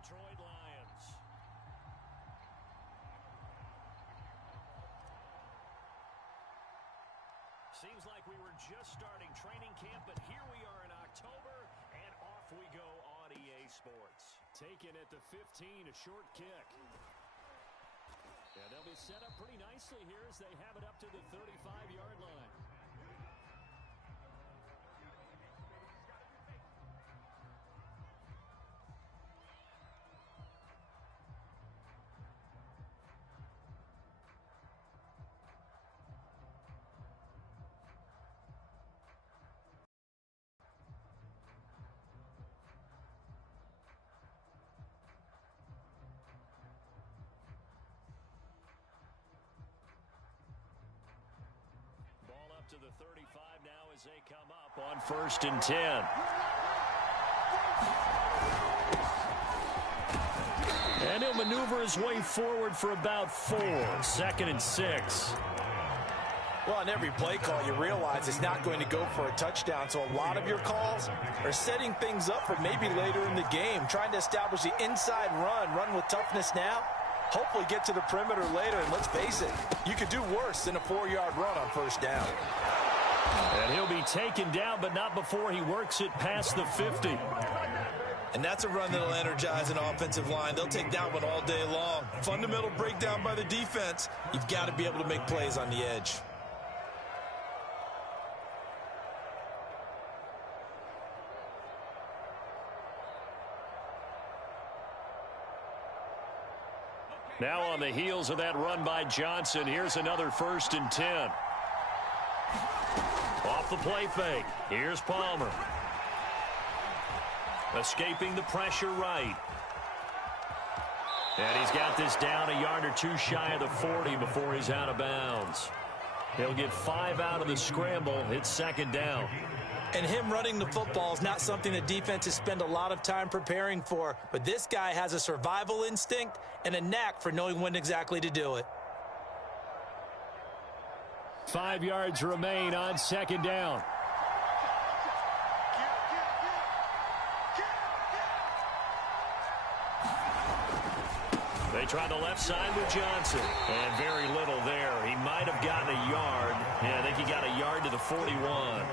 Detroit Lions. Seems like we were just starting training camp, but here we are in October, and off we go on EA Sports. Taken at the 15, a short kick. And they'll be set up pretty nicely here as they have it up to the 35-yard line. To the 35 now as they come up on 1st and 10. And he'll maneuver his way forward for about 4. 2nd and 6. Well, on every play call, you realize it's not going to go for a touchdown, so a lot of your calls are setting things up for maybe later in the game, trying to establish the inside run with toughness now, hopefully get to the perimeter later, and let's face it, you could do worse than a 4-yard run on 1st down. And he'll be taken down, but not before he works it past the 50. And that's a run that'll energize an offensive line. They'll take that one all day long. Fundamental breakdown by the defense. You've got to be able to make plays on the edge. Now on the heels of that run by Johnson, here's another 1st and 10. Off the play fake. Here's Palmer. Escaping the pressure right. And he's got this down a yard or 2 shy of the 40 before he's out of bounds. He'll get 5 out of the scramble. It's 2nd down. And him running the football is not something that defenses spend a lot of time preparing for. But this guy has a survival instinct and a knack for knowing when exactly to do it. 5 yards remain on 2nd down. They try the left side with Johnson. And very little there. He might have gotten a yard. Yeah, I think he got a yard to the 41.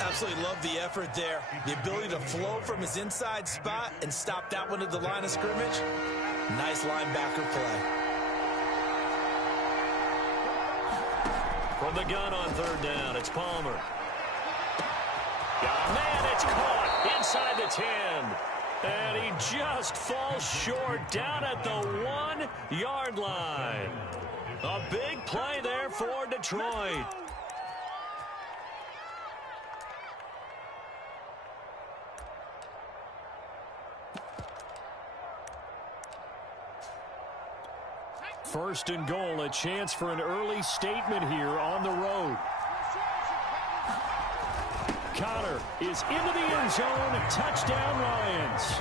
Absolutely love the effort there. The ability to flow from his inside spot and stop that one at the line of scrimmage. Nice linebacker play. From the gun on 3rd down, it's Palmer. Got a man, it's caught inside the 10. And he just falls short down at the 1-yard line. A big play there for Detroit. First and goal, a chance for an early statement here on the road. Connor is into the end zone. Touchdown, Lions.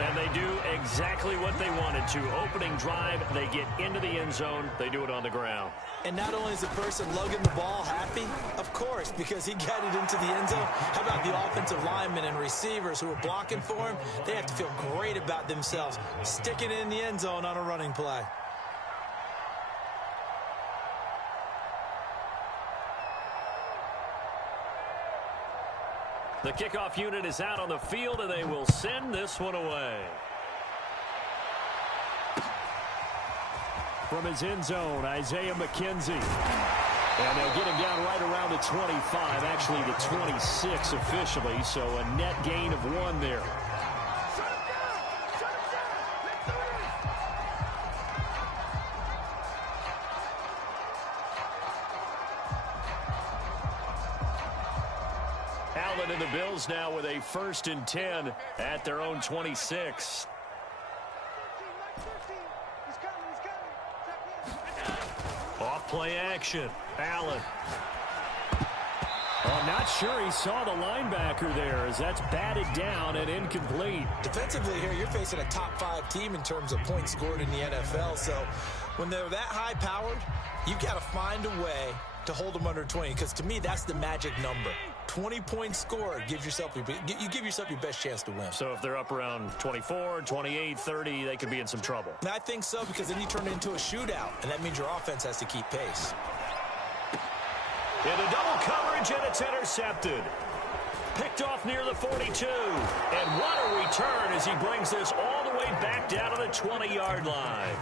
And they do exactly what they wanted to. Opening drive, they get into the end zone. They do it on the ground. And not only is the person lugging the ball happy, of course, because he got it into the end zone. How about the offensive linemen and receivers who are blocking for him? They have to feel great about themselves, sticking it in the end zone on a running play. The kickoff unit is out on the field, and they will send this one away. From his end zone, Isaiah McKenzie. And they'll get him down right around the 25, actually the 26 officially, so a net gain of 1 there. Allen and the Bills now with a 1st and 10 at their own 26. Off play action. Allen. I'm not sure he saw the linebacker there as that's batted down and incomplete. Defensively here, you're facing a top 5 team in terms of points scored in the NFL. So when they're that high-powered, you've got to find a way to hold them under 20, because to me, that's the magic number. 20-point score, you give yourself your best chance to win. So if they're up around 24, 28, 30, they could be in some trouble. And I think so, because then you turn it into a shootout, and that means your offense has to keep pace. Into double coverage, and it's intercepted. Picked off near the 42. And what a return as he brings this all the way back down to the 20-yard line.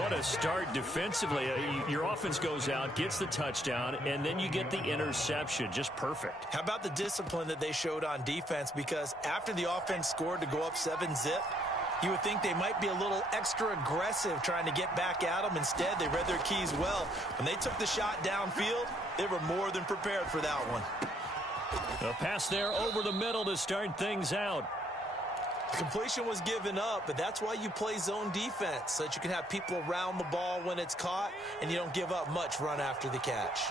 What a start defensively. Your offense goes out, gets the touchdown, and then you get the interception. Just perfect. How about the discipline that they showed on defense? Because after the offense scored to go up 7-zip, you would think they might be a little extra aggressive trying to get back at them. Instead, they read their keys well. When they took the shot downfield, they were more than prepared for that one. A pass there over the middle to start things out. Completion was given up, but that's why you play zone defense, so that you can have people around the ball when it's caught, and you don't give up much run after the catch.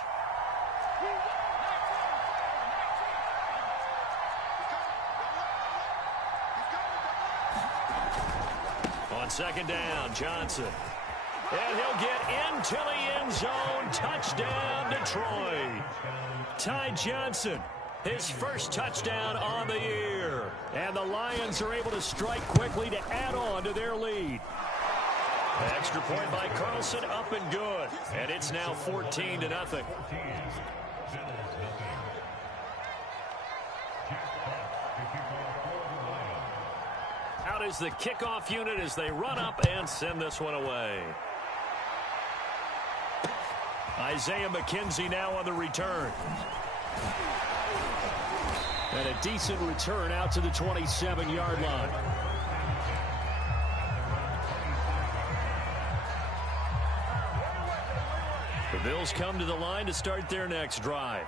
On second down, Johnson. And he'll get into the end zone. Touchdown, Detroit. Ty Johnson, his first touchdown on the year. And the Lions are able to strike quickly to add on to their lead. Extra point by Carlson, up and good. And it's now 14-0. Out is the kickoff unit as they run up and send this one away. Isaiah McKenzie now on the return. And a decent return out to the 27-yard line. The Bills come to the line to start their next drive.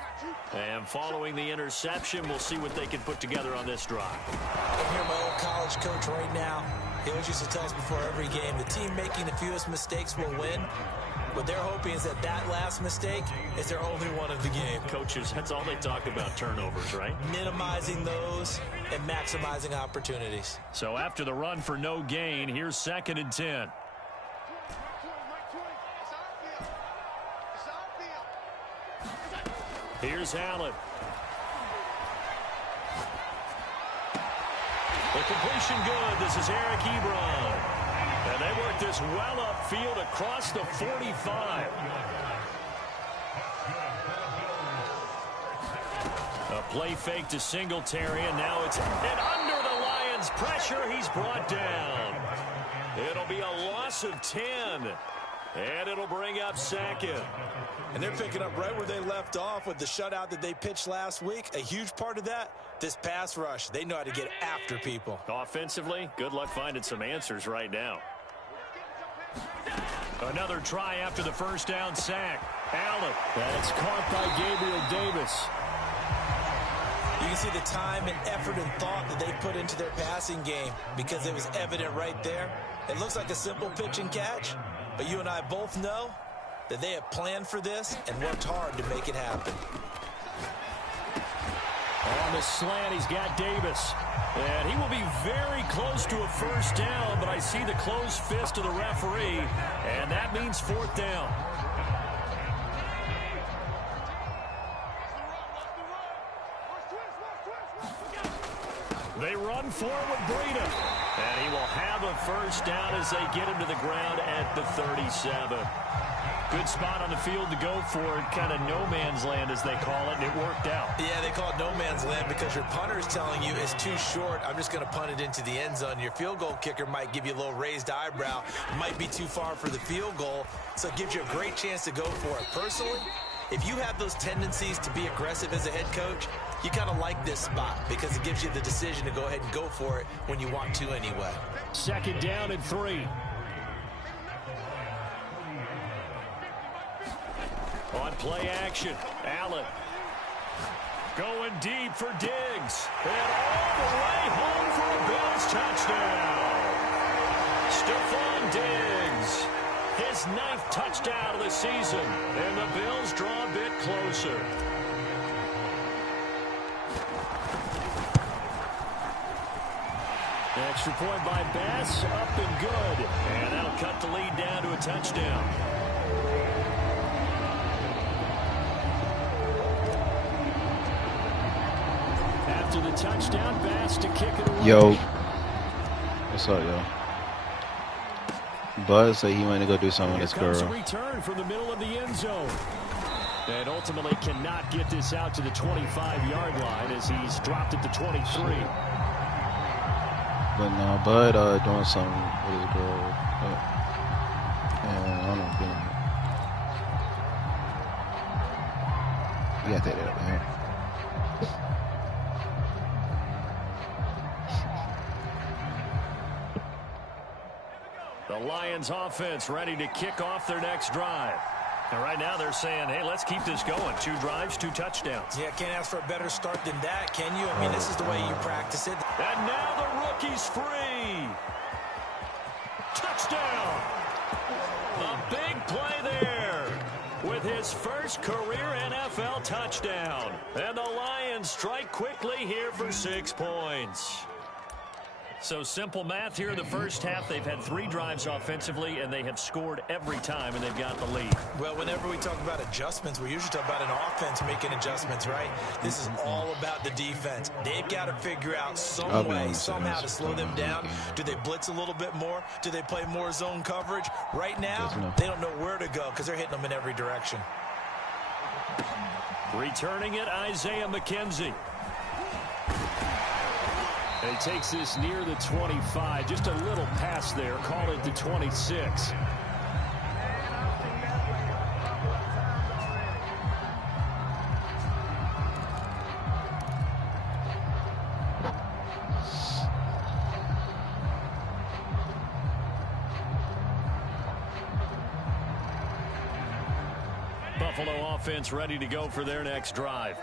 And following the interception, we'll see what they can put together on this drive. I hear my old college coach right now. He always used to tell us before every game, the team making the fewest mistakes will win. What they're hoping is that last mistake is their only one of the game. Coaches, that's all they talk about, turnovers, right? Minimizing those and maximizing opportunities. So after the run for no gain, here's 2nd and 10. Here's Allen. The completion good. This is Eric Ebron. And they work this well upfield across the 45. A play fake to Singletary, and now it's under the Lions' pressure. He's brought down. It'll be a loss of 10. And it'll bring up 2nd. And they're picking up right where they left off with the shutout that they pitched last week. A huge part of that, this pass rush. They know how to get after people. Offensively, good luck finding some answers right now. Another try after the first down sack. Allen. That's caught by Gabriel Davis. You can see the time and effort and thought that they put into their passing game because it was evident right there. It looks like a simple pitch and catch, but you and I both know that they have planned for this and worked hard to make it happen. On the slant, he's got Davis. And he will be very close to a first down, but I see the closed fist of the referee, and that means 4th down. They run forward, Breida. And he will have a first down as they get him to the ground at the 37. Good spot on the field to go for it. Kind of no man's land, as they call it, and it worked out. Yeah, they call it no man's land because your punter is telling you it's too short. I'm just going to punt it into the end zone. Your field goal kicker might give you a little raised eyebrow. Might be too far for the field goal, so it gives you a great chance to go for it. Personally, if you have those tendencies to be aggressive as a head coach, you kind of like this spot because it gives you the decision to go ahead and go for it when you want to anyway. 2nd down and 3. On play action, Allen going deep for Diggs. And all the way home for a Bills touchdown. Stephon Diggs, his 9th touchdown of the season. And the Bills draw a bit closer. Extra point by Bass, up and good. And that'll cut the lead down to a touchdown. After the touchdown, Bass to kick it away. Yo. What's up, yo? Buzz said he wanted to go do something with this girl. A return from the middle of the end zone. And ultimately cannot get this out to the 25-yard line as he's dropped at the 23. But no, Bud doing something with his girl. And I don't know, you got that up, man. The Lions offense ready to kick off their next drive. And right now they're saying, hey, let's keep this going. 2 drives, 2 touchdowns. Yeah, can't ask for a better start than that, can you? I mean, this is the way you practice it. And now the rookie's free. Touchdown. A big play there with his first career NFL touchdown. And the Lions strike quickly here for 6 points. So simple math here in the first half. They've had 3 drives offensively, and they have scored every time, and they've got the lead. Well, whenever we talk about adjustments, we usually talk about an offense making adjustments, right? This is all about the defense. They've got to figure out some way, somehow to slow them down. Do they blitz a little bit more? Do they play more zone coverage? Right now, they don't know where to go because they're hitting them in every direction. Returning it, Isaiah McKenzie. And he takes this near the 25. Just a little pass there. Call it the 26. Buffalo offense ready to go for their next drive.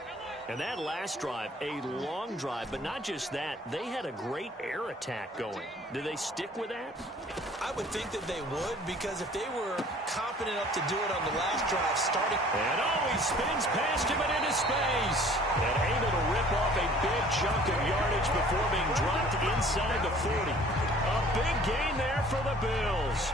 And that last drive, a long drive, but not just that. They had a great air attack going. Do they stick with that? I would think that they would, because if they were confident enough to do it on the last drive, starting... And he spins past him and into space. And able to rip off a big chunk of yardage before being dropped inside the 40. A big gain there for the Bills.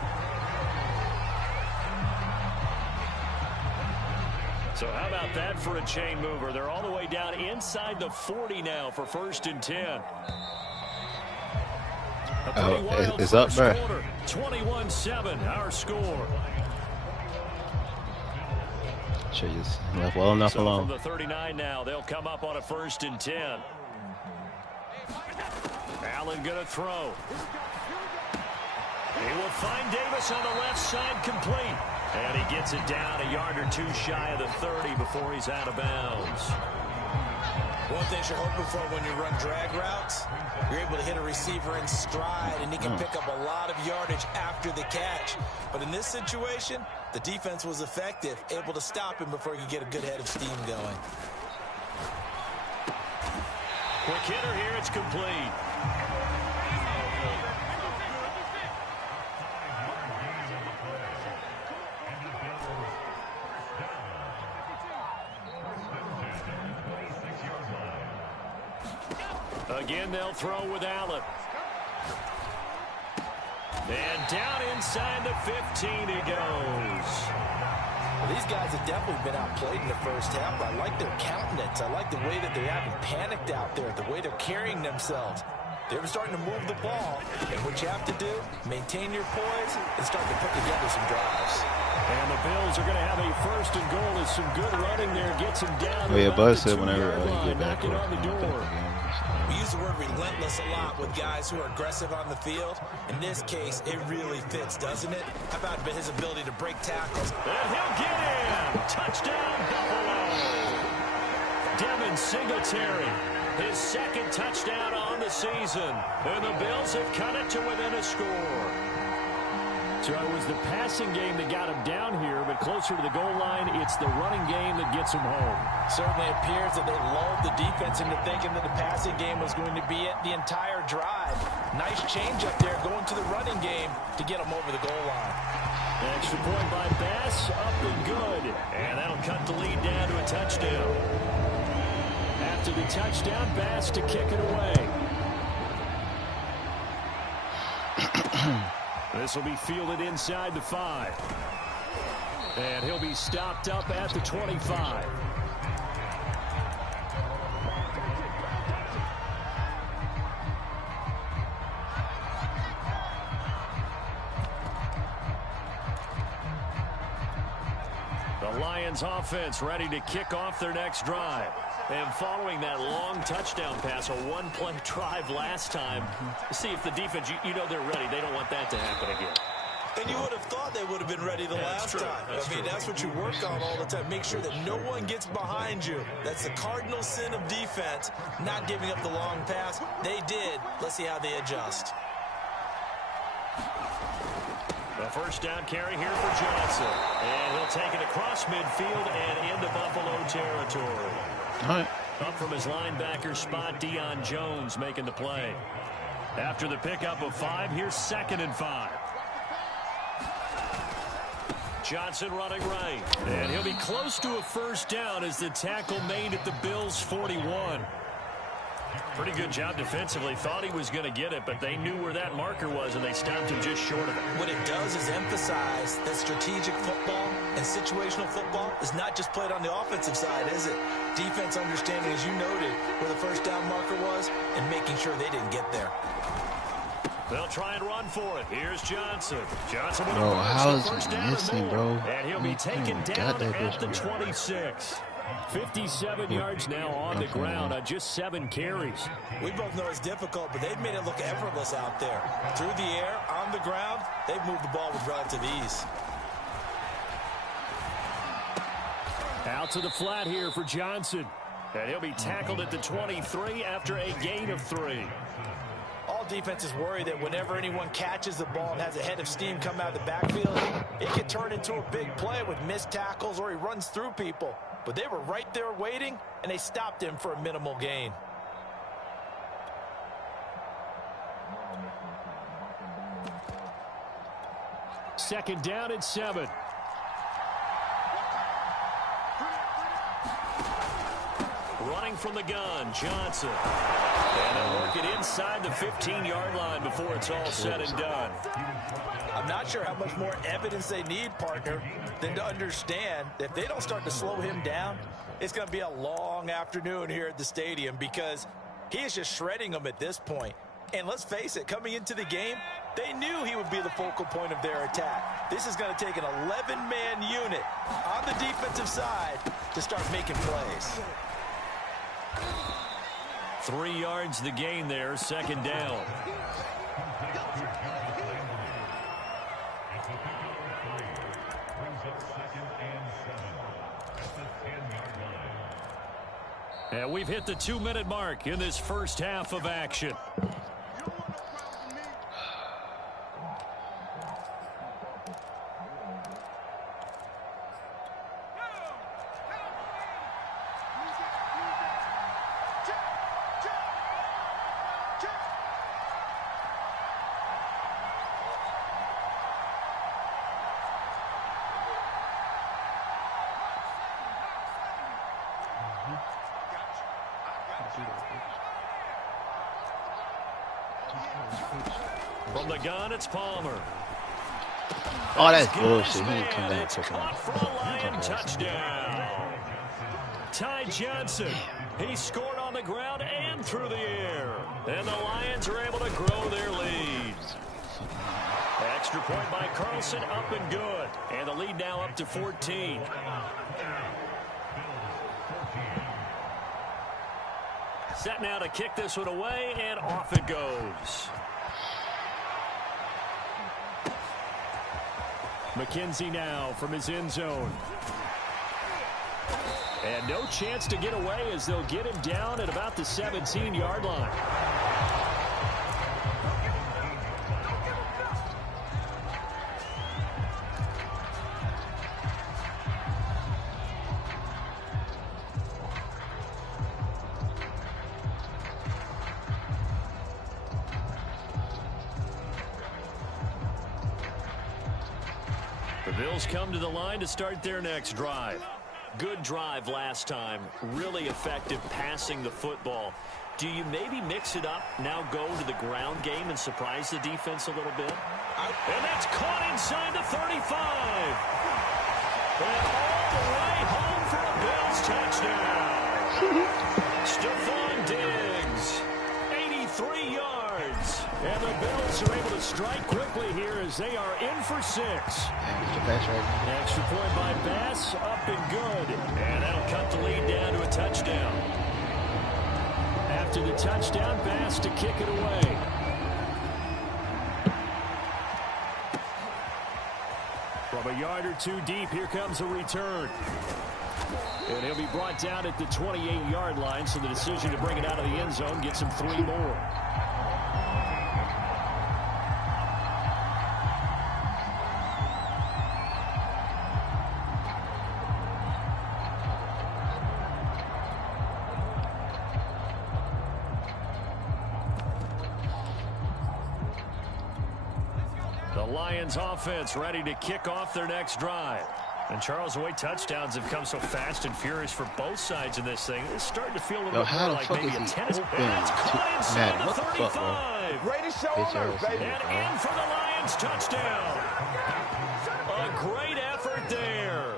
So how about that for a chain mover? They're all the way down inside the 40 now for 1st and 10. It's up, bro. 21-7, our score. Sure, you left well enough alone. From the 39 now, they'll come up on a 1st and 10. Allen gonna throw. He will find Davis on the left side, complete. And he gets it down a yard or 2 shy of the 30 before he's out of bounds. One thing you're hoping for when you run drag routes, you're able to hit a receiver in stride, and he can pick up a lot of yardage after the catch. But in this situation, the defense was effective, able to stop him before he could get a good head of steam going. Quick hitter here, it's complete. Again, they'll throw with Allen. And down inside the 15 he goes. Well, these guys have definitely been outplayed in the first half, but I like their countenance. I like the way that they haven't panicked out there, the way they're carrying themselves. They're starting to move the ball, and what you have to do, maintain your poise and start to put together some drives. And the Bills are going to have a 1st and goal as some good running there gets him down. Oh yeah, Buzz said whenever you get back on the door. We use the word relentless a lot with guys who are aggressive on the field. In this case, it really fits, doesn't it? How about his ability to break tackles? And he'll get in! Touchdown, Buffalo! Devin Singletary, his 2nd touchdown on the season. And the Bills have cut it to within a score. So it was the passing game that got him down here, but closer to the goal line, it's the running game that gets him home. Certainly appears that they lulled the defense into thinking that the passing game was going to be it the entire drive. Nice change up there going to the running game to get them over the goal line. Extra point by Bass, up and good. And that'll cut the lead down to a touchdown. After the touchdown, Bass to kick it away. This will be fielded inside the 5. And he'll be stopped up at the 25. The Lions offense ready to kick off their next drive. And following that long touchdown pass, a one-play drive last time, see if the defense, you know they're ready. They don't want that to happen again. And you would have thought they would have been ready the last time. That's what you work on all the time. Make sure that no one gets behind you. That's the cardinal sin of defense, not giving up the long pass. They did. Let's see how they adjust. The first down carry here for Johnson. And he'll take it across midfield and into Buffalo territory. All right. Up from his linebacker spot, Deion Jones making the play. After the pickup of 5, here's 2nd and 5. Johnson running right. And he'll be close to a first down as the tackle made at the Bills' 41. Pretty good job defensively. Thought he was going to get it, but they knew where that marker was, and they stopped him just short of it. What it does is emphasize that strategic football and situational football is not just played on the offensive side, is it? Defense understanding, as you noted, where the first down marker was and making sure they didn't get there. They'll try and run for it. Here's Johnson. Johnson with Bro, a how is first he down missing, bro? And he'll be taken down at the 26. 57 yards now on the ground on just 7 carries. We both know it's difficult, but they've made it look effortless out there. Through the air, on the ground, they've moved the ball with relative ease. Out to the flat here for Johnson. And he'll be tackled at the 23 after a gain of 3. All defenses worry that whenever anyone catches the ball and has a head of steam come out of the backfield, it can turn into a big play with missed tackles or he runs through people. But they were right there waiting, and they stopped him for a minimal gain. Second down and 7. Running from the gun, Johnson. And they'll work it inside the 15-yard line before it's all said and done. I'm not sure how much more evidence they need, partner, than to understand that if they don't start to slow him down, it's going to be a long afternoon here at the stadium because he is just shredding them at this point. And let's face it, coming into the game, they knew he would be the focal point of their attack. This is going to take an 11-man unit on the defensive side to start making plays. 3 yards the gain there, second down. And we've hit the 2-minute mark in this first half of action. From the gun, it's Palmer. Oh, that's bullshit. He didn't come down It's caught for a Lion touchdown. Ty Johnson, he scored on the ground and through the air. And the Lions are able to grow their lead. Extra point by Carlson, up and good. And the lead now up to 14. Set now to kick this one away, and off it goes. McKenzie now from his end zone. And no chance to get away as they'll get him down at about the 17-yard line. The Bills come to the line to start their next drive. Good drive last time. Really effective passing the football. Do you maybe mix it up, now go to the ground game and surprise the defense a little bit? And that's caught inside the 35. And all the way home for a Bills touchdown. Stephon Diggs, 83 yards. And the Bills Lions are able to strike quickly here as they are in for 6. Extra point by Bass, up and good. And that'll cut the lead down to a touchdown. After the touchdown, Bass to kick it away. From a yard or two deep, here comes a return. And he'll be brought down at the 28-yard line, so the decision to bring it out of the end zone gets him 3 more. The Lions offense ready to kick off their next drive. And Charles, the way touchdowns have come so fast and furious for both sides in this thing, it's starting to feel a little bit more like maybe a tennis ball. It's caught inside the 35. Great shoulder, baby. And in for the Lions touchdown. A great effort there.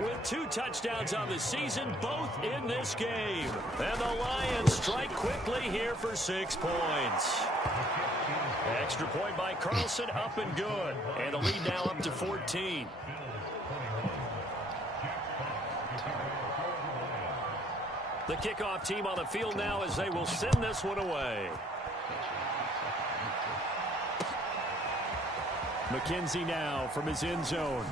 With 2 touchdowns on the season, both in this game. And the Lions strike quickly here for 6 points. Extra point by Carlson, up and good. And the lead now up to 14. The kickoff team on the field now as they will send this one away. McKenzie now from his end zone.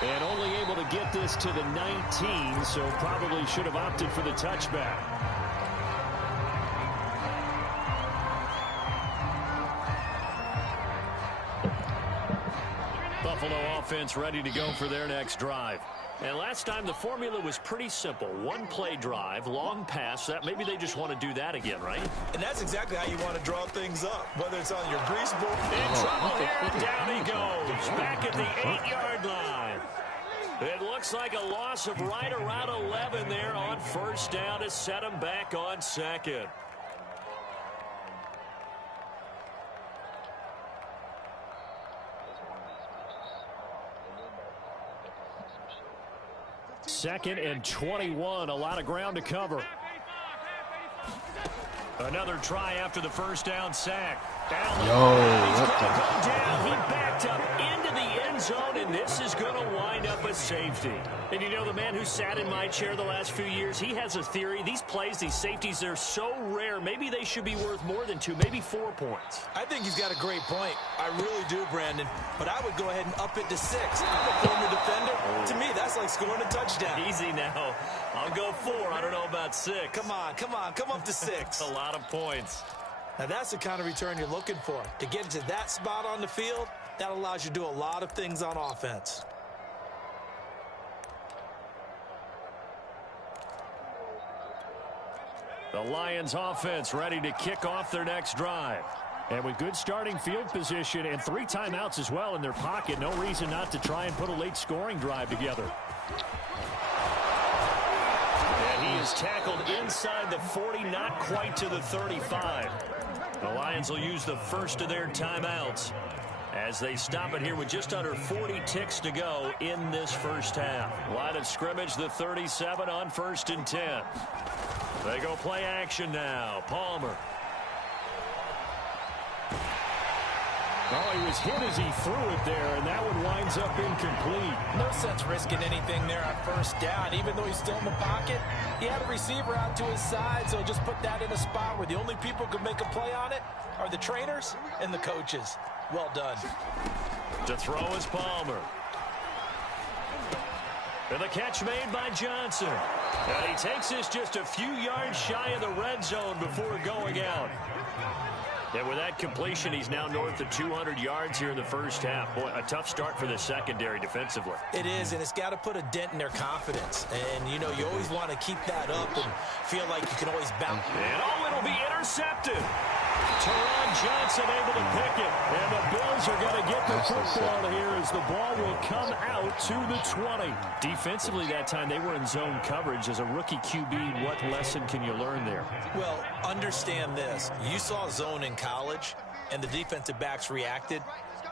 And only able to get this to the 19, so probably should have opted for the touchback. Buffalo offense ready to go for their next drive. And last time the formula was pretty simple. 1-play drive, long pass. That maybe they just want to do that again, right? And that's exactly how you want to draw things up, whether it's on your grease bowl. In trouble here, and down he goes. Back at the 8-yard line. It looks like a loss of right around 11 there on first down to set him back on second. Second and 21, a lot of ground to cover. Another try after the first down sack. He's going to go down. He backed up into the end zone, and this is going to wind up a safety. And you know, the man who sat in my chair the last few years, he has a theory. These plays, these safeties, they're so rare. Maybe they should be worth more than 2, maybe 4 points. I think he's got a great point. I really do, Brandon. But I would go ahead and up it to 6. I'm a former defender. To me, that's like scoring a touchdown. Easy now. I'll go 4. I don't know about 6. Come on. Come up to 6. A lot of points. Now, that's the kind of return you're looking for. To get into that spot on the field, that allows you to do a lot of things on offense. The Lions offense ready to kick off their next drive. And with good starting field position and 3 timeouts as well in their pocket, no reason not to try and put a late scoring drive together. And he is tackled inside the 40, not quite to the 35. The Lions will use the first of their timeouts as they stop it here with just under 40 ticks to go in this first half. Line of scrimmage, the 37 on 1st and 10. They go play action now. Palmer. Oh, he was hit as he threw it there, and that one winds up incomplete. No sense risking anything there on first down. Even though he's still in the pocket, he had a receiver out to his side, so just put that in a spot where the only people who can make a play on it are the trainers and the coaches. Well done. To throw is Palmer. And the catch made by Johnson. And he takes this just a few yards shy of the red zone before going out. And with that completion, he's now north of 200 yards here in the first half. Boy, a tough start for the secondary defensively. It is, and it's got to put a dent in their confidence. And, you know, you always want to keep that up and feel like you can always bounce. And, oh, it'll be intercepted. Teron Johnson able to pick it. And the Bills are going to get the football here as the ball will come out to the 20. Defensively that time, they were in zone coverage. As a rookie QB, what lesson can you learn there? Well, understand this. You saw zone in college, and the defensive backs reacted,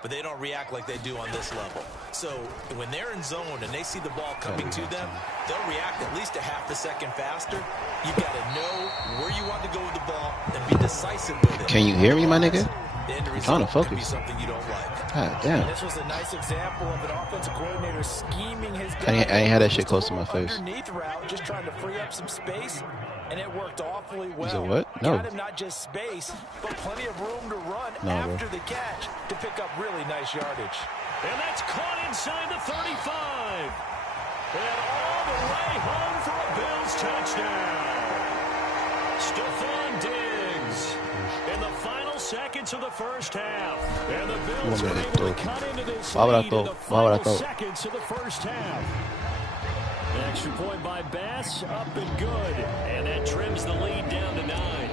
but they don't react like they do on this level. So when they're in zone and they see the ball coming to them, they'll react at least a half a second faster. You've got to know where you want to go with the ball and be decisive with it. Can you hear me, my nigga? The end trying to result could be focus. something you don't like. God damn. This was a nice example of an offensive coordinator scheming his I ain't had that shit just a close to my little face. underneath route, just trying to free up some space, and it worked awfully well. Is it what? No. Got him not just space, but plenty of room to run bro. after the catch to pick up really nice yardage. And that's caught inside the 35. And all the way home for a Bills touchdown. Stephon Diggs in the final seconds of the first half. And the Bills were able to cut into this lead in the final seconds of the first half. An extra point by Bass, up and good. And that trims the lead down to 9.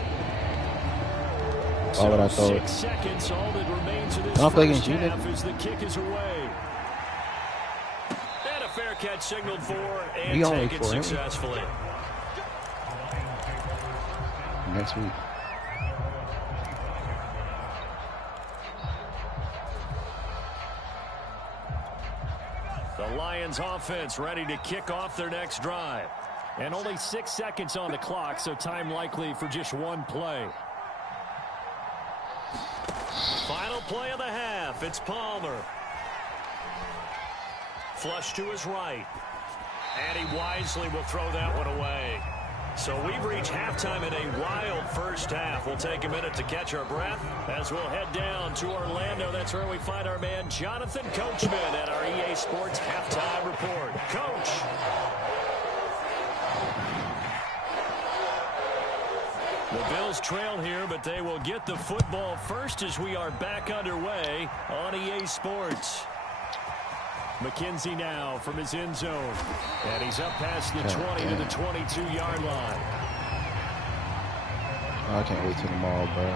Why would I throw it? 6 seconds, all that remains of this first half as the kick is away. And a fair catch signaled for and taken successfully. Next week. The Lions offense ready to kick off their next drive. And only 6 seconds on the clock, so time likely for just one play. Final play of the half. It's Palmer. Flush to his right. And he wisely will throw that one away. So we've reached halftime in a wild first half. We'll take a minute to catch our breath as we'll head down to Orlando. That's where we find our man Jonathan Coachman at our EA Sports Halftime Report. Coach. The Bills trail here, but they will get the football first as we are back underway on EA Sports. McKenzie now from his end zone. And he's up past the 20 to the 22-yard line. I can't wait till tomorrow, bro.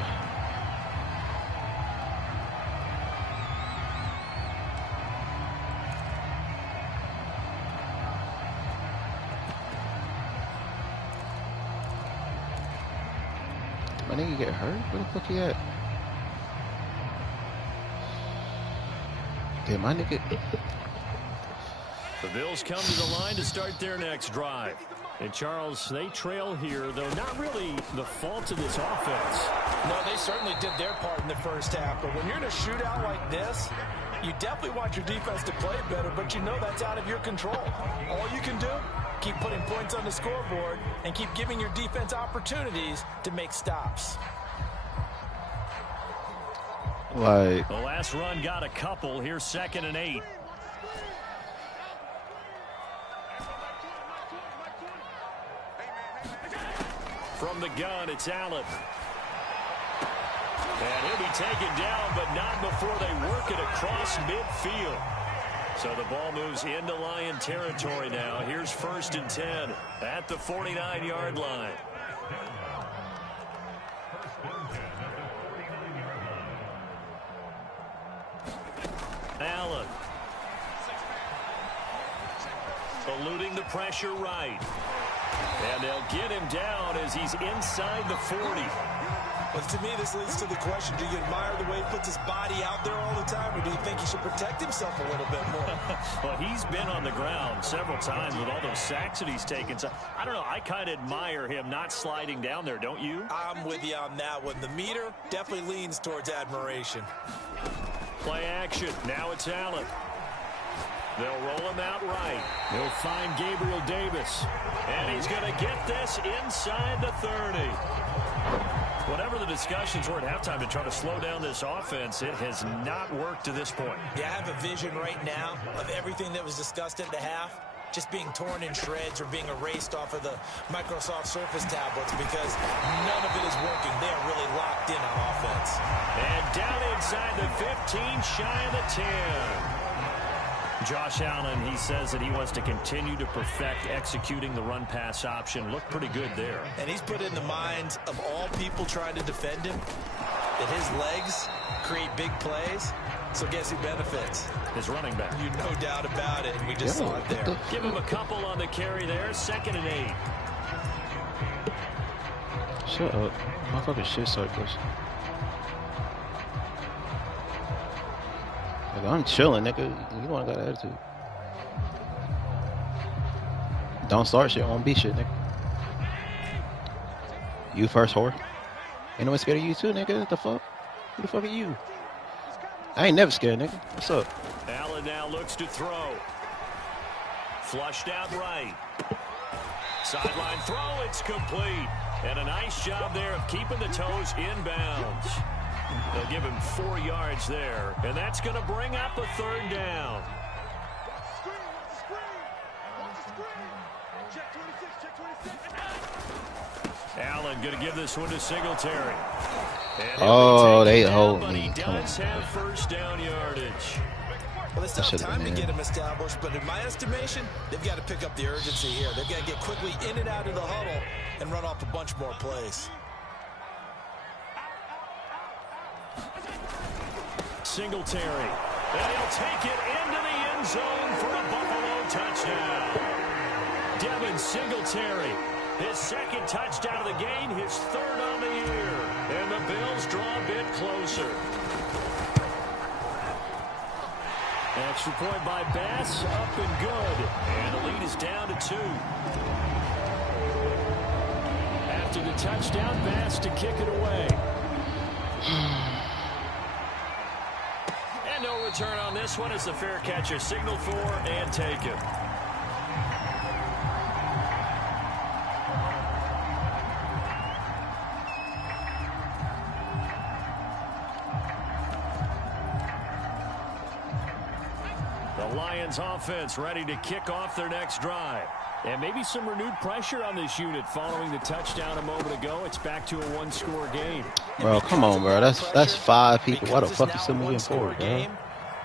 My nigga get hurt? Where the fuck he at? Damn, my nigga. The Bills come to the line to start their next drive. And, Charles, they trail here, though not really the fault of this offense. No, they certainly did their part in the first half. But when you're in a shootout like this, you definitely want your defense to play better, but you know that's out of your control. All you can do, keep putting points on the scoreboard and keep giving your defense opportunities to make stops. Like, the last run got a couple. Here's 2nd and 8. From the gun, it's Allen. And he'll be taken down, but not before they work it across midfield. So the ball moves into Lion territory now. Here's 1st and 10 at the 49-yard line. Allen. Eluding the pressure right. And they'll get him down as he's inside the 40. Well, to me, this leads to the question, do you admire the way he puts his body out there all the time, or do you think he should protect himself a little bit more? Well, he's been on the ground several times with all those sacks that he's taken. So, I don't know, I kind of admire him not sliding down there, don't you? I'm with you on that one. The meter definitely leans towards admiration. Play action. Now it's Allen. They'll roll him out right. They'll find Gabriel Davis. And he's going to get this inside the 30. Whatever the discussions were at halftime to try to slow down this offense, it has not worked to this point. Yeah, I have a vision right now of everything that was discussed at the half just being torn in shreds or being erased off of the Microsoft Surface tablets because none of it is working. They are really locked in on offense. And down inside the 15, shy of the 10. Josh Allen, he says that he wants to continue to perfect executing the run-pass option. Looked pretty good there. And he's put in the minds of all people trying to defend him that his legs create big plays. So guess who benefits? His running back. You no doubt about it. We just saw it there. Give him a couple on the carry there. 2nd and 8. Shut up. Motherfucking shit circles. Like, I'm chilling, nigga. You don't got an attitude. Don't start shit, won't be shit, nigga. You first, whore. Ain't no one scared of you too, nigga. What the fuck? Who the fuck are you? I ain't never scared, nigga. What's up? Allen now looks to throw. Flushed out right. Sideline throw, it's complete. And a nice job there of keeping the toes inbounds. They'll give him 4 yards there. And that's going to bring up a third down. Allen going to give this one to Singletary. Oh, they hold me. He does have first down yardage. Well, it's not time to get him established, but in my estimation, they've got to pick up the urgency here. They've got to get quickly in and out of the huddle and run off a bunch more plays. Singletary. And he'll take it into the end zone for a Buffalo touchdown. Devin Singletary, his second touchdown of the game, his third on the year. And the Bills draw a bit closer. Extra point by Bass, up and good. And the lead is down to 2. After the touchdown, Bass to kick it away. And no return on this one as the fair catcher signaled for and taken. The Lions offense ready to kick off their next drive. And maybe some renewed pressure on this unit following the touchdown a moment ago. It's back to a 1-score game. Bro, come on, bro. That's 5 people. Why the fuck is still moving forward, bro?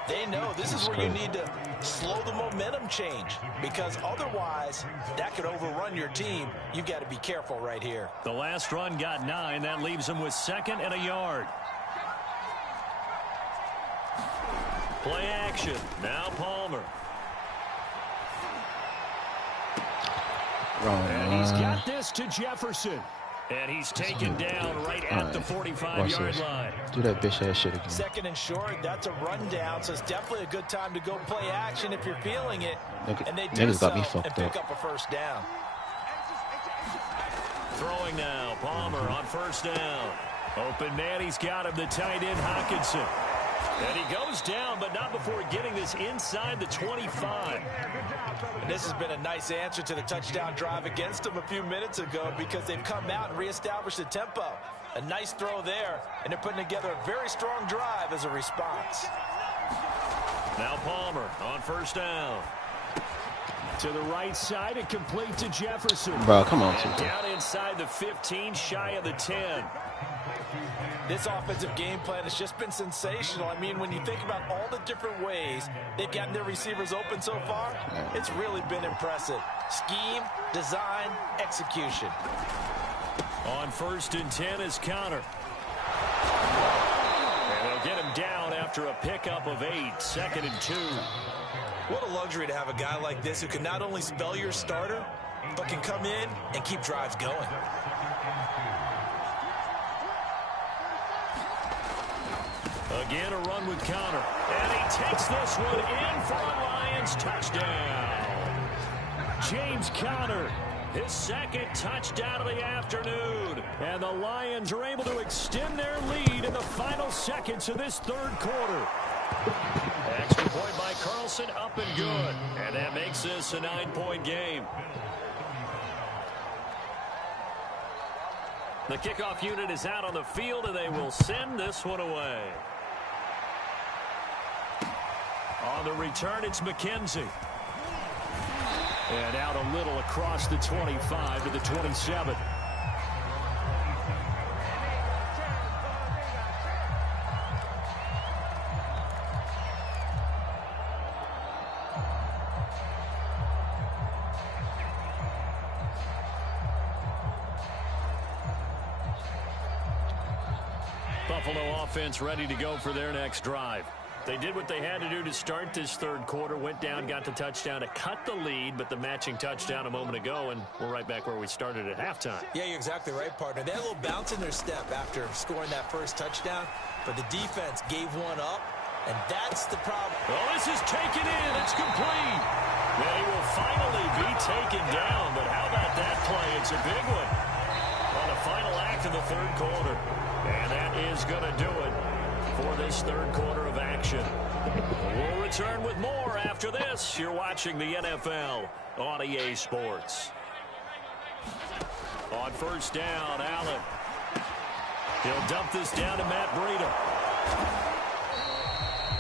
They know this is where you need to slow the momentum change, because otherwise that could overrun your team. You've got to be careful right here. The last run got 9. That leaves them with 2nd and a yard. Play action. Now Palmer. And he's got this to Jefferson. And he's taken down right at the 45-yard line. Do that bitch ass shit again. 2nd and short, that's a rundown, so it's definitely a good time to go play action if you're feeling it. And they do so and pick up a first down. Throwing now, Palmer on first down. Open man, he's got him, the tight end Hockenson. And he goes down, but not before getting this inside the 25. And this has been a nice answer to the touchdown drive against them a few minutes ago, because they've come out and reestablished the tempo. A nice throw there, and they're putting together a very strong drive as a response. Now Palmer on first down. To the right side and complete to Jefferson. Bro, come on. And down inside the 15, shy of the 10. This offensive game plan has just been sensational. I mean, when you think about all the different ways they've gotten their receivers open so far, it's really been impressive. Scheme, design, execution. On 1st and 10 is Connor. And they'll get him down after a pickup of 8, 2nd and 2. What a luxury to have a guy like this who can not only spell your starter, but can come in and keep drives going. Again, a run with Connor. And he takes this one in for a Lions touchdown. James Conner, his 2nd touchdown of the afternoon. And the Lions are able to extend their lead in the final seconds of this 3rd quarter. Extra point by Carlson, up and good. And that makes this a 9-point game. The kickoff unit is out on the field, and they will send this one away. On the return, it's McKenzie. And out a little across the 25 to the 27. Buffalo offense ready to go for their next drive. They did what they had to do to start this 3rd quarter, went down, got the touchdown to cut the lead, but the matching touchdown a moment ago, and we're right back where we started at halftime. Yeah, you're exactly right, partner. They had a little bounce in their step after scoring that first touchdown, but the defense gave one up, and that's the problem. Oh, this is taken in. It's complete. Well, he will finally be taken down, but how about that play? It's a big one on the final act of the 3rd quarter. And that is going to do it. for this third quarter of action. We'll return with more after this. You're watching the NFL on EA Sports. On first down, Allen. He'll dump this down to Matt Breida.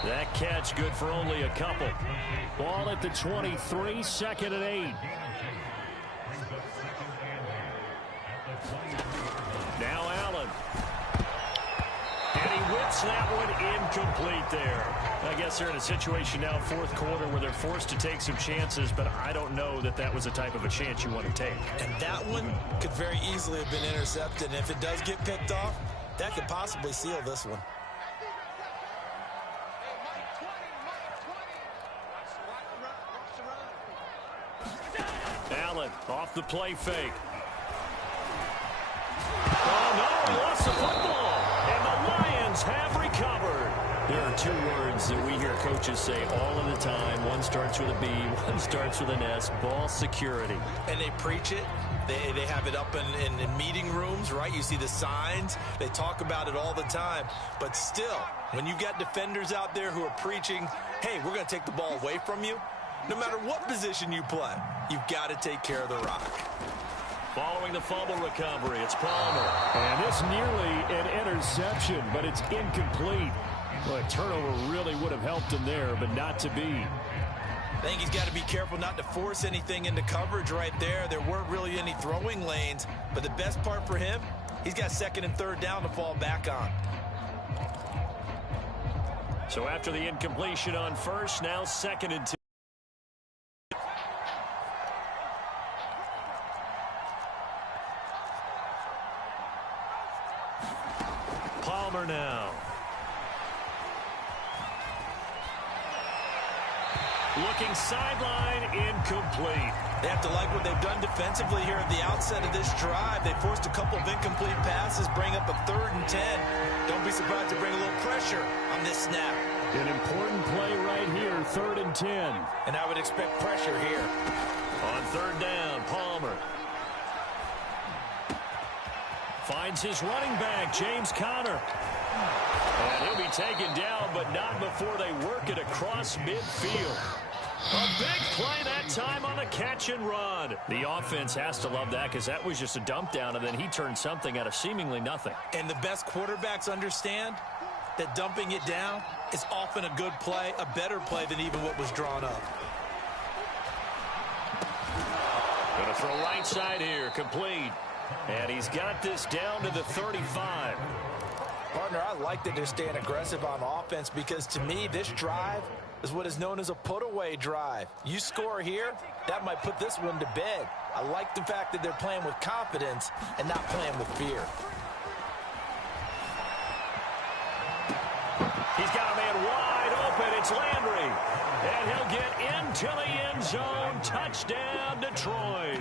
That catch good for only a couple. Ball at the 23, 2nd and 8. Now Allen. And he whips that one incomplete there. I guess they're in a situation now, fourth quarter, where they're forced to take some chances, but I don't know that that was the type of a chance you want to take. And that one could very easily have been intercepted. And if it does get picked off, that could possibly seal this one. Allen off the play fake. Oh, no, he lost the football. And the Lions have recovered. There are two words that we hear coaches say all of the time. One starts with a B, one starts with an S. Ball security. And they preach it. They have it up in meeting rooms, right? You see the signs. They talk about it all the time. But still, when you've got defenders out there who are preaching, hey, we're going to take the ball away from you, no matter what position you play, you've got to take care of the rock. Following the fumble recovery, it's Palmer. And this nearly an interception, but it's incomplete. Well, a turnover really would have helped him there, but not to be. I think he's got to be careful not to force anything into coverage right there. There weren't really any throwing lanes, but the best part for him, he's got 2nd and 3rd down to fall back on. So after the incompletion on first, now 2nd and 2. Palmer now. Looking sideline, incomplete. They have to like what they've done defensively here at the outset of this drive. They forced a couple of incomplete passes, bring up a 3rd and 10. Don't be surprised to bring a little pressure on this snap. An important play right here, 3rd and 10. And I would expect pressure here. On 3rd down, Palmer. Finds his running back, James Conner. And he'll be taken down, but not before they work it across midfield. A big play that time on a catch and run. The offense has to love that because that was just a dump down, and then he turned something out of seemingly nothing. And the best quarterbacks understand that dumping it down is often a good play, a better play than even what was drawn up. Going to throw right side here, complete. And he's got this down to the 35. Partner, I like that they're staying aggressive on offense because to me, this drive is what is known as a put-away drive. You score here, that might put this one to bed. I like the fact that they're playing with confidence and not playing with fear. He's got a man wide open. It's Landry. And he'll get into the end zone. Touchdown, Detroit.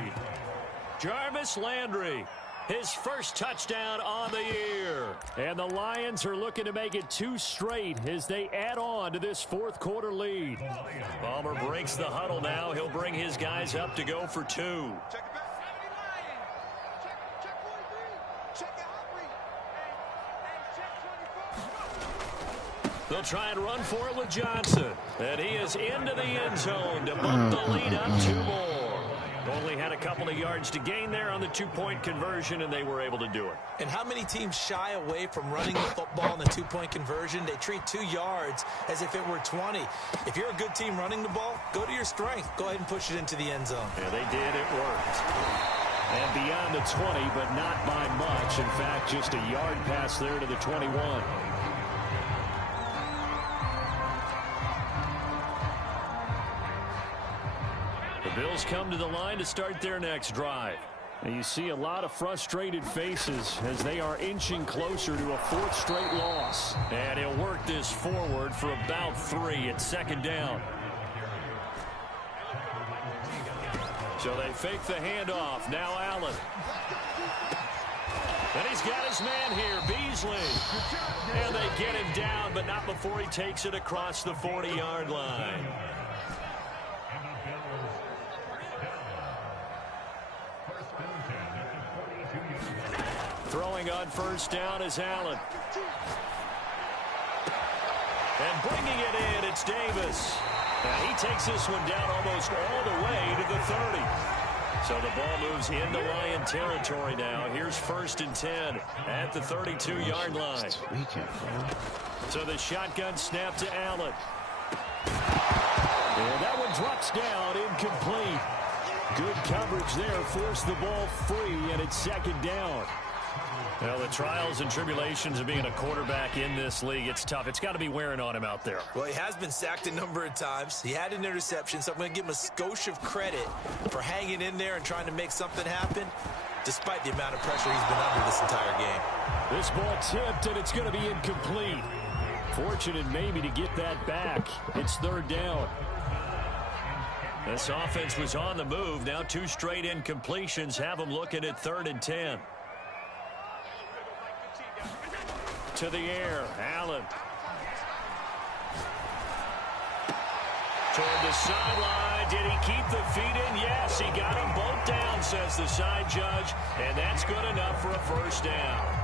Jarvis Landry, his first touchdown on the year. And the Lions are looking to make it 2 straight as they add on to this fourth quarter lead. Palmer breaks the huddle now. He'll bring his guys up to go for 2. They'll try and run for it with Johnson. And he is into the end zone to bump the lead up 2 more. Only had a couple of yards to gain there on the 2-point conversion, and they were able to do it. And how many teams shy away from running the football in the 2-point conversion? They treat 2 yards as if it were 20. If you're a good team running the ball, go to your strength. Go ahead and push it into the end zone. Yeah, they did. It worked. And beyond the 20, but not by much. In fact, just a yard pass there to the 21. The Bills come to the line to start their next drive. And you see a lot of frustrated faces as they are inching closer to a 4th straight loss. And he'll work this forward for about 3 at 2nd down. So they fake the handoff. Now Allen. And he's got his man here, Beasley. And they get him down, but not before he takes it across the 40-yard line. Throwing on first down is Allen. And bringing it in, it's Davis. And he takes this one down almost all the way to the 30. So the ball moves into Lion territory now. Here's 1st and 10 at the 32-yard line. So the shotgun snap to Allen. And that one drops down, incomplete. Good coverage there, forced the ball free, and it's 2nd down. Well, the trials and tribulations of being a quarterback in this league, it's tough. It's got to be wearing on him out there. Well, he has been sacked a number of times. He had an interception, so I'm going to give him a skosh of credit for hanging in there and trying to make something happen, despite the amount of pressure he's been under this entire game. This ball tipped, and it's going to be incomplete. Fortunate maybe to get that back. It's 3rd down. This offense was on the move. Now 2 straight incompletions have them looking at 3rd and 10. To the air, Allen. Toward the sideline. Did he keep the feet in? Yes, he got them both down, says the side judge. And that's good enough for a 1st down.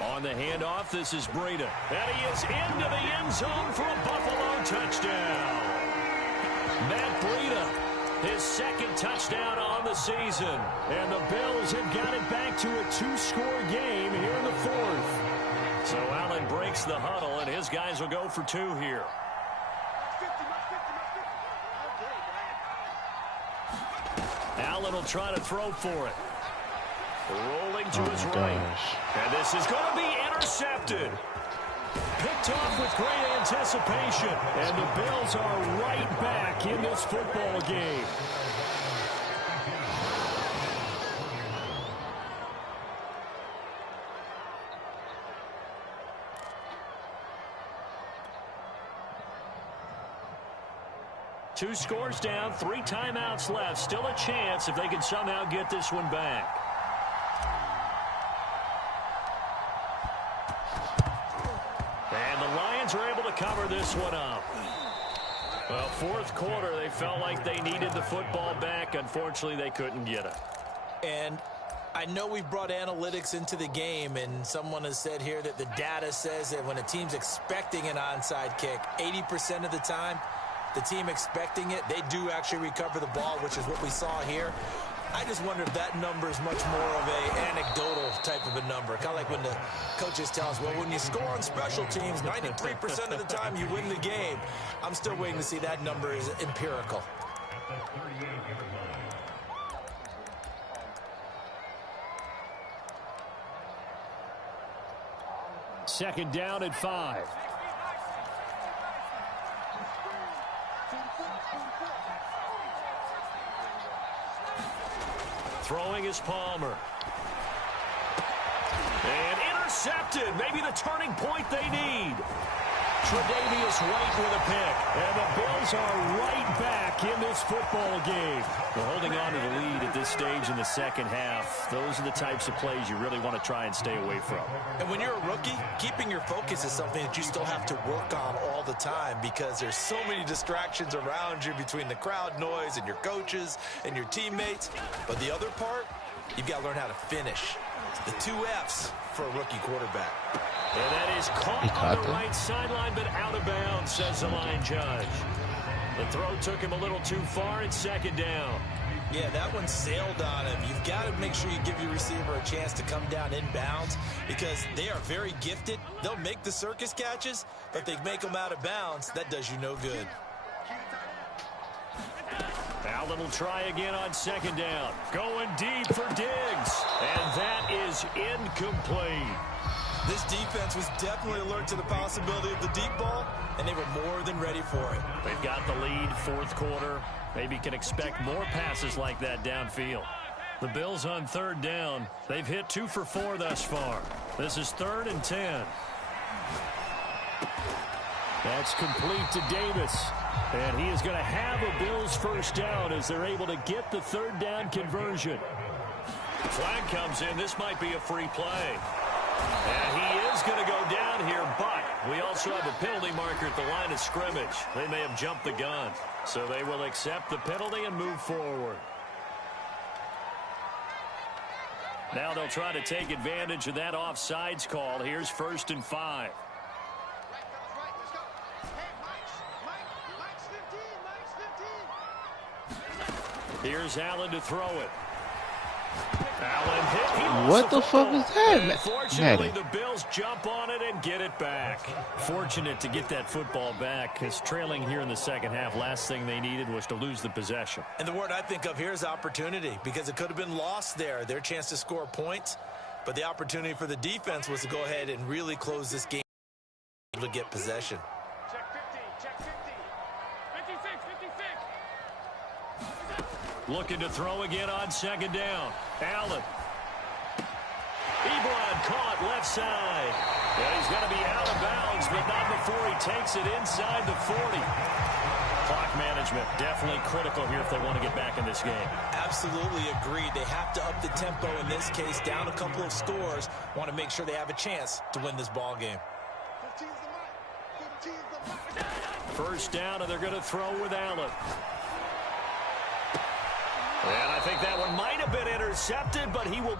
On the handoff, this is Breida. And he is into the end zone for a Buffalo touchdown. Matt Breida, his 2nd touchdown on the season. And the Bills have got it back to a 2-score game here in the 4th. So Allen breaks the huddle, and his guys will go for 2 here. Allen will try to throw for it. Rolling to his right. And this is going to be intercepted. Picked off with great anticipation. And the Bills are right back in this football game. Two scores down, 3 timeouts left. Still a chance if they can somehow get this one back. And the Lions are able to cover this one up. Well, 4th quarter, they felt like they needed the football back. Unfortunately, they couldn't get it. And I know we've brought analytics into the game, and someone has said here that the data says that when a team's expecting an onside kick, 80% of the time, the team expecting it, they do actually recover the ball, which is what we saw here. I just wonder if that number is much more of a anecdotal type of a number. Kind of like when the coaches tell us, well, when you score on special teams, 93% of the time you win the game. I'm still waiting to see that number is empirical. Second down at 5. Throwing is Palmer. And intercepted. Maybe the turning point they need. Tre'Davious White with a pick. And the Bills are right back in this football game. They're holding on to the lead at this stage in the second half. Those are the types of plays you really want to try and stay away from. And when you're a rookie, keeping your focus is something that you still have to work on all the time because there's so many distractions around you between the crowd noise and your coaches and your teammates. But the other part, you've got to learn how to finish. The 2 F's for a rookie quarterback. And that is caught on the right sideline, but out of bounds, says the line judge. The throw took him a little too far. It's second down. Yeah, that one sailed on him. You've got to make sure you give your receiver a chance to come down inbounds because they are very gifted. They'll make the circus catches, but if they make them out of bounds, that does you no good. Allen will try again on second down. Going deep for Diggs. And that is incomplete. This defense was definitely alert to the possibility of the deep ball, and they were more than ready for it. They've got the lead, 4th quarter. Maybe can expect more passes like that downfield. The Bills on 3rd down. They've hit 2 for 4 thus far. This is 3rd and 10. That's complete to Davis. And he is going to have a Bills first down as they're able to get the 3rd down conversion. Flag comes in. This might be a free play. And he is going to go down here, but We also have a penalty marker at the line of scrimmage. They may have jumped the gun. So they will accept the penalty and move forward. Now they'll try to take advantage of that offsides call. Here's 1st and 5. Here's Allen to throw it. Allen hit. What the fuck was that? Fortunately, the Bills jump on it and get it back. Fortunate to get that football back, because trailing here in the second half, last thing they needed was to lose the possession. And the word I think of here is opportunity, because it could have been lost there. Their chance to score points, but the opportunity for the defense was to go ahead and really close this game to get possession. Check 50, check 50. 56, 56. Looking to throw again on 2nd down. Allen. Ebron caught left side. And he's going to be out of bounds, but not before he takes it inside the 40. Clock management definitely critical here if they want to get back in this game. Absolutely agreed. They have to up the tempo in this case, down a couple of scores. Want to make sure they have a chance to win this ball game. 15's the mark. 15's the mark. 1st down, and they're going to throw with Allen. And I think that one might have been intercepted, but he will...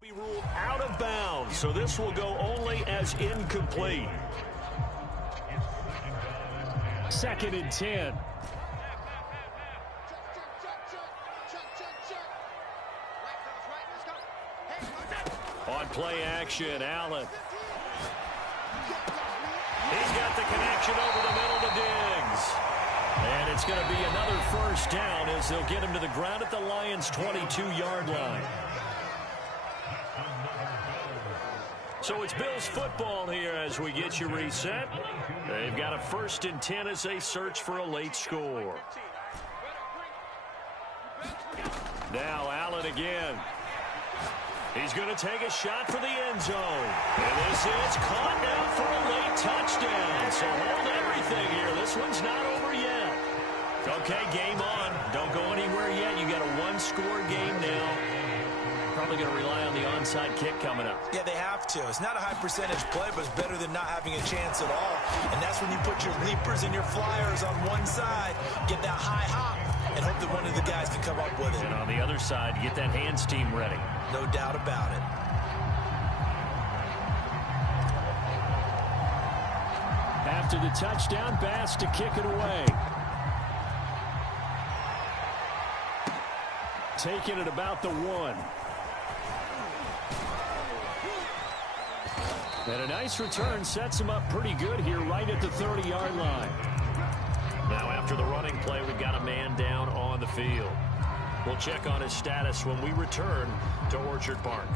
be ruled out of bounds, so this will go only as incomplete. 2nd and 10. On play action, Allen. He's got the connection over the middle to Diggs. And it's going to be another 1st down as they'll get him to the ground at the Lions' 22-yard line. So it's Bills football here as we get you reset. They've got a 1st and 10 as they search for a late score. Now Allen again. He's going to take a shot for the end zone. And this is caught now for a late touchdown. So hold everything here. This one's not over yet. Okay, game on. Don't go anywhere yet. You got a 1-score game now. Probably going to rely on the onside kick coming up. Yeah, they have to. It's not a high percentage play, but it's better than not having a chance at all. And that's when you put your leapers and your flyers on one side, get that high hop, and hope that one of the guys can come up with it. And on the other side, get that hands team ready. No doubt about it. After the touchdown, Bass to kick it away. Taking it about the 1. And a nice return sets him up pretty good here right at the 30-yard line. Now after the running play, we've got a man down on the field. We'll check on his status when we return to Orchard Park.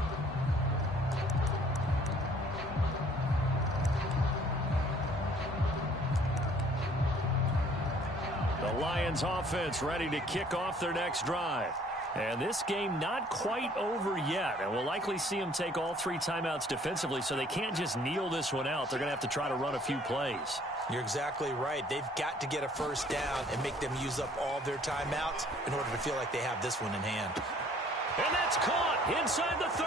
The Lions offense ready to kick off their next drive. And this game not quite over yet. And we'll likely see them take all 3 timeouts defensively, so they can't just kneel this one out. They're going to have to try to run a few plays. You're exactly right. They've got to get a 1st down and make them use up all their timeouts in order to feel like they have this one in hand. And that's caught inside the 30.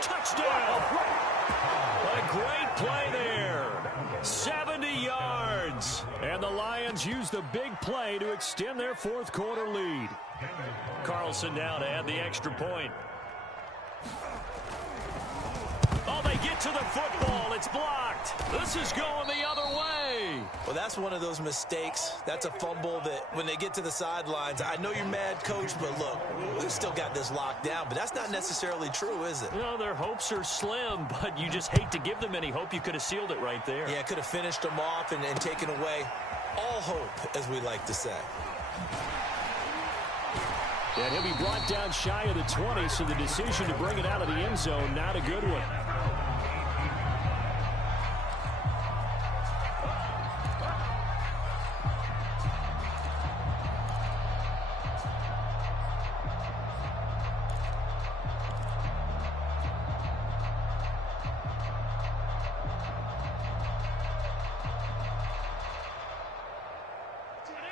Touchdown. A great play there. 70 yards. And the Lions use the big play to extend their 4th quarter lead. Carlson now to add the extra point. Oh, they get to the football. It's blocked. This is going the other way. Well, that's one of those mistakes. That's a fumble that when they get to the sidelines, I know you're mad, Coach, but look, we've still got this locked down. But that's not necessarily true, is it? No, their hopes are slim, but you just hate to give them any hope. You could have sealed it right there. Yeah, could have finished them off and taken away all hope, as we like to say. And he'll be brought down shy of the 20, so the decision to bring it out of the end zone, not a good one.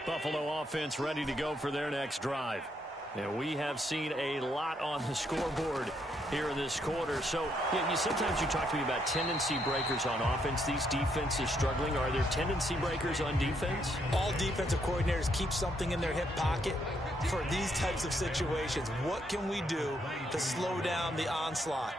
Buffalo offense ready to go for their next drive. And we have seen a lot on the scoreboard here in this quarter. So sometimes you talk to me about tendency breakers on offense. These defenses struggling. Are there tendency breakers on defense? All defensive coordinators keep something in their hip pocket for these types of situations. What can we do to slow down the onslaught?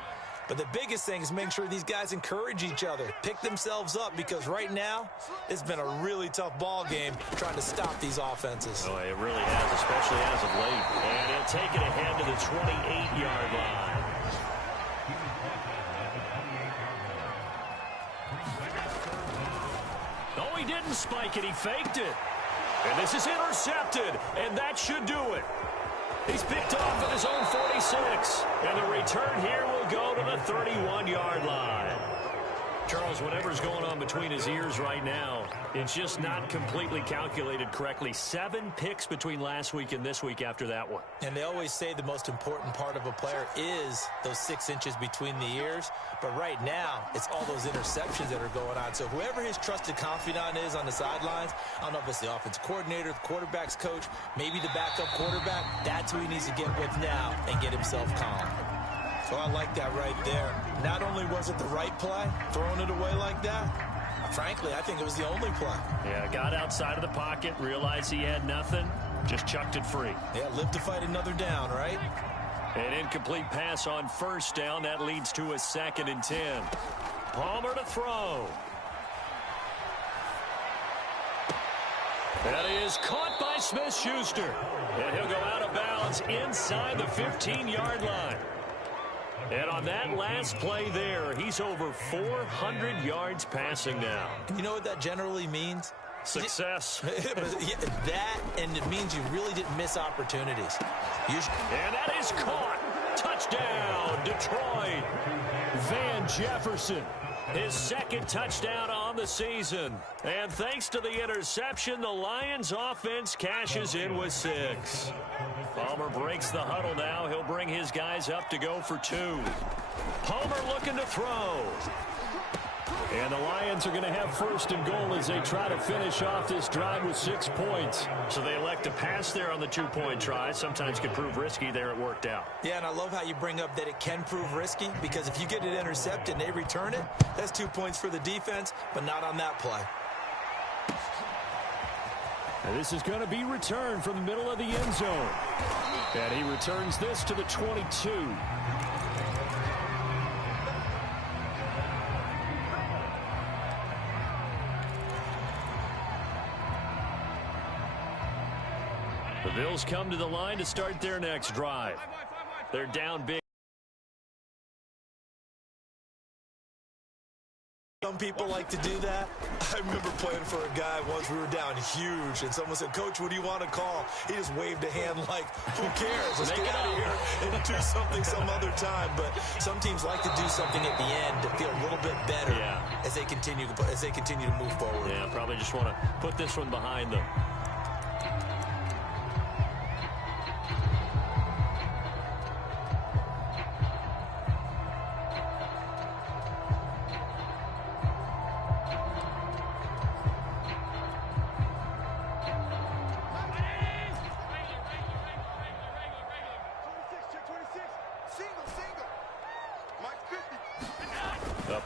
But the biggest thing is making sure these guys encourage each other, pick themselves up, because right now it's been a really tough ball game trying to stop these offenses. Oh, it really has, especially as of late. And he'll take it ahead to the 28-yard line. No, he didn't spike it. He faked it. And this is intercepted, and that should do it. He's picked off at his own 46. And the return here will go to the 31-yard line. Charles, whatever's going on between his ears right now, it's just not completely calculated correctly. 7 picks between last week and this week after that one. And they always say the most important part of a player is those 6 inches between the ears. But right now, it's all those interceptions that are going on. So whoever his trusted confidant is on the sidelines, I don't know if it's the offense coordinator, the quarterback's coach, maybe the backup quarterback, that's who he needs to get with now and get himself calm. So I like that right there. Not only was it the right play, throwing it away like that, frankly, I think it was the only play. Yeah, got outside of the pocket, realized he had nothing, just chucked it free. Yeah, live to fight another down, right? An incomplete pass on first down. That leads to a 2nd and 10. Palmer to throw. That is caught by Smith-Schuster. And he'll go out of bounds inside the 15-yard line. And on that last play there, he's over 400 yards passing now. You know what that generally means? Success. That, and it means you really didn't miss opportunities. And that is caught. Touchdown, Detroit. Van Jefferson, his 2nd touchdown on the season. And thanks to the interception, the Lions offense cashes in with 6. Palmer breaks the huddle now. He'll bring his guys up to go for 2. Palmer looking to throw. And the Lions are going to have 1st and goal as they try to finish off this drive with 6 points. So they elect to pass there on the 2-point try. Sometimes can prove risky. There it worked out. Yeah, and I love how you bring up that it can prove risky, because if you get it intercepted and they return it, that's 2 points for the defense, but not on that play. And this is going to be returned from the middle of the end zone. And he returns this to the 22. The Bills come to the line to start their next drive. They're down big. Some people like to do that. I remember playing for a guy once. We were down huge, and someone said, "Coach, what do you want to call?" He just waved a hand like, "Who cares? Let's get out of here and do something some other time." But some teams like to do something at the end to feel a little bit better as they continue to move forward. Yeah, probably just want to put this one behind them.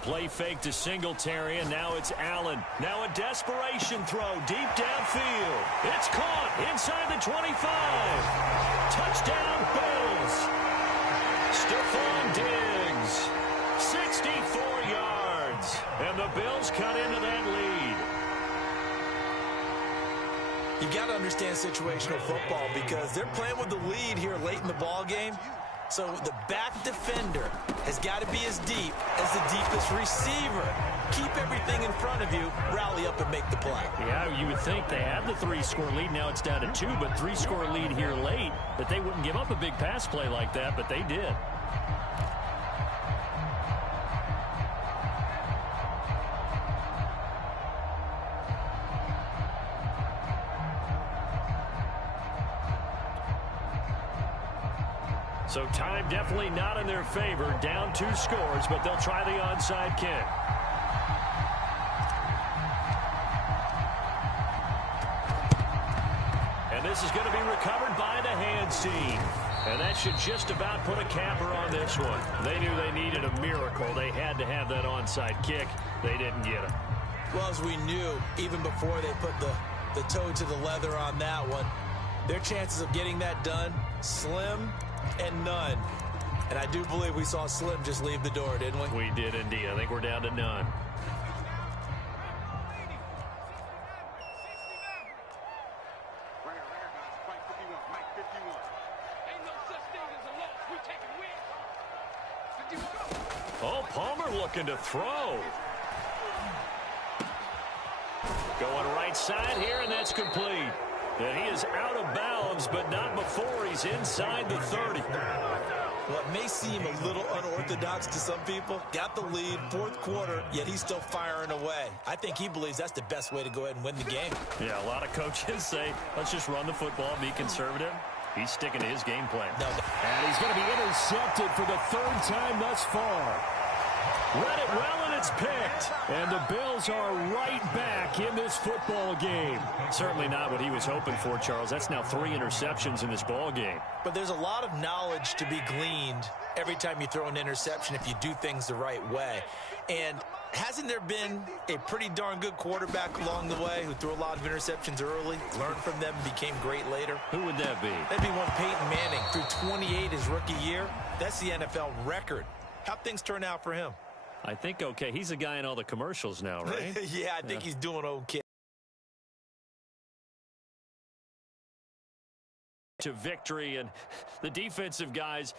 Play fake to Singletary, and now it's Allen. Now a desperation throw deep downfield. It's caught inside the 25. Touchdown, Bills. Stephon Diggs, 64 yards. And the Bills cut into that lead. You got to understand situational football, because they're playing with the lead here late in the ball game. So the back defender has got to be as deep as the deepest receiver. Keep everything in front of you, rally up and make the play. Yeah, you would think they had the 3-score lead. Now it's down to 2, but 3-score lead here late, that they wouldn't give up a big pass play like that, but they did. So time definitely not in their favor. Down 2 scores, but they'll try the onside kick. And this is going to be recovered by the hands team. And that should just about put a capper on this one. They knew they needed a miracle. They had to have that onside kick. They didn't get it. Well, as we knew, even before they put the toe to the leather on that one, their chances of getting that done, slim and none. And I do believe we saw Slim just leave the door, didn't we? We did indeed. I think we're down to none. Oh, Palmer looking to throw. Going right side here, and that's complete. And he is out of bounds, but not before he's inside the 30. Well, it may seem a little unorthodox to some people. Got the lead, fourth quarter, yet he's still firing away. I think he believes that's the best way to go ahead and win the game. Yeah, a lot of coaches say, let's just run the football, be conservative. He's sticking to his game plan. No. And he's going to be intercepted for the third time thus far. Read it well, and it's picked. And the Bills are right back in this football game. Certainly not what he was hoping for, Charles. That's now 3 interceptions in this ball game. But there's a lot of knowledge to be gleaned every time you throw an interception if you do things the right way. And hasn't there been a pretty darn good quarterback along the way who threw a lot of interceptions early, learned from them, and became great later? Who would that be? That'd be one Peyton Manning. Threw 28 his rookie year. That's the NFL record. How'd things turn out for him? I think okay. He's a guy in all the commercials now, right? Yeah, I think he's doing okay. To victory, and the defensive guys